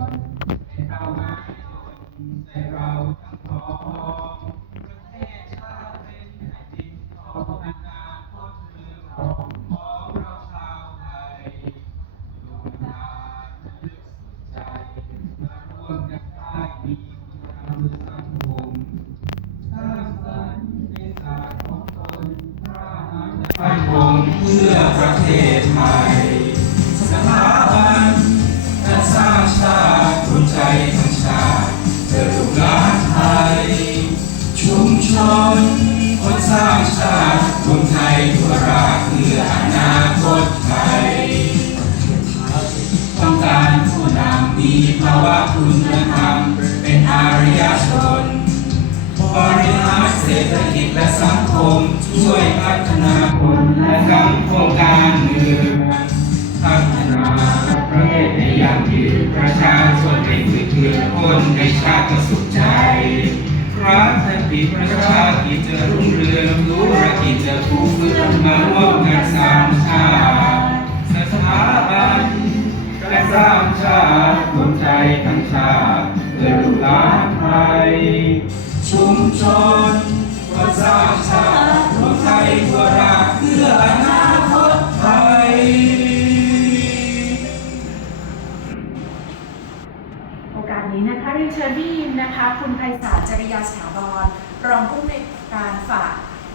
นให้เราม่จนใจเราทั้งพ้องประเทศชาติเป็นแผ่นดินของอนาคตเมืองรองของเราชาวไทยดวงดาลึกสุดใจมาร่วมกันได้มีคุณธรรมสังคมสร้างสรรค์ในศาสตร์ของตนพระมหากษัตริย์วงเพื่อประเทศไทย น คนสร้างชาติคนไทยทั่วราเพื่ออนาคตไทย ต้องการผู้นำมีภาวะคุณธรรม เป็นอารยชน บริหารเศรษฐกิจและสังคม ช่วยพัฒนาคนและสังคมการเมืองพัฒนาประเทศในอย่างยืนประชาชนในมือถือคนในชาติก็สุขใจ รัฐปิประชากิจจะรุ่งเรืองรู้ระกิจจะผู้เฟื่องมาร่วมกันสามชาติสถาบันและสร้างชาติคนไทยทั้งชาติเพื่อลูกหลานไทย นี้นะคะเรียนเชิญที่ยินนะคะ คุณไพศาลจริยาสถาบรรองผู้อำนวยการฝ่าย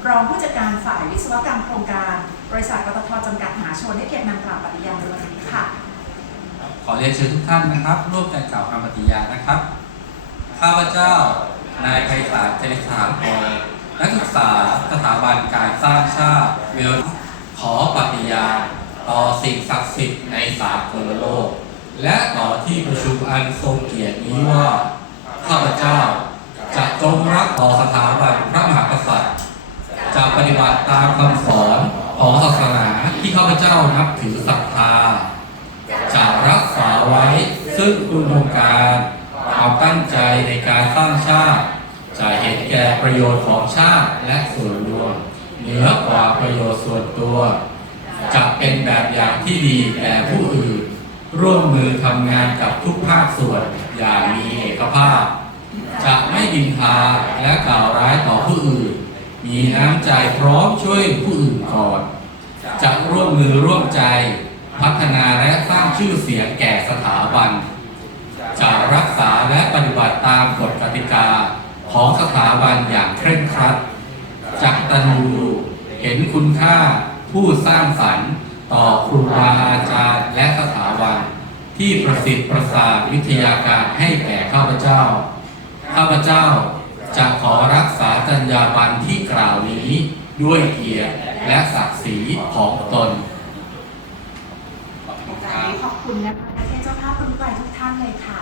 รองผู้จัดการฝ่ายวิศวกรรมโครงการ บริษัทปตทจำกัดมหาชนให้เกียรตินำกล่าวปฏิญาณในวันนี้ค่ะ ขอเรียนเชิญทุกท่านนะครับ ร่วมกันกล่าวคำปฏิญาณนะครับ ข้าพเจ้า นายไพศาลจริญสถาพรนักศึกษาสถาบันการสร้างชาติเวลขอปฏิญาณต่อสิ่งศักดิ์สิทธิ์ในสากลโลก และต่อที่ประชุมอันทรงเกียรตินี้ว่า ข้าพเจ้าจะจงรักต่อสถาบันพระมหากษัตริย์ จะปฏิบัติตามคำสอนของศาสนาที่ข้าพเจ้านับถือศรัทธา จะรักษาไว้ซึ่งคุณงการความตั้งใจในการสร้างชาติ จะเห็นแก่ประโยชน์ของชาติและส่วนรวม เหนือกว่าประโยชน์ส่วนตัว จะเป็นแบบอย่างที่ดีแก่ผู้อื่น ร่วมมือทำงานกับทุกภาคส่วนอย่างมีเอกภาพ จะไม่ดินทาและกล่าวร้ายต่อผู้อื่น มีน้ำใจพร้อมช่วยผู้อื่นก่อน จะร่วมมือร่วมใจ พัฒนาและสร้างชื่อเสียงแก่สถาบัน จะรักษาและปฏิบัติตามกฎกติกาของสถาบันอย่างเคร่งครัดจักตนูเห็นคุณค่าผู้สร้างสรรค์ ต่อครูบาอาจารย์และสถา ที่ประสิทธิ์ประสาทวิทยาการให้แก่ข้าพเจ้า ข้าพเจ้าจะขอรักษาจรรยาบรรณที่กล่าวนี้ด้วยเกียรติและศักดิ์ศรีของตนขอบคุณนะคะประเทศเจ้าภาพรุ่นไปทุกท่านเลยค่ะ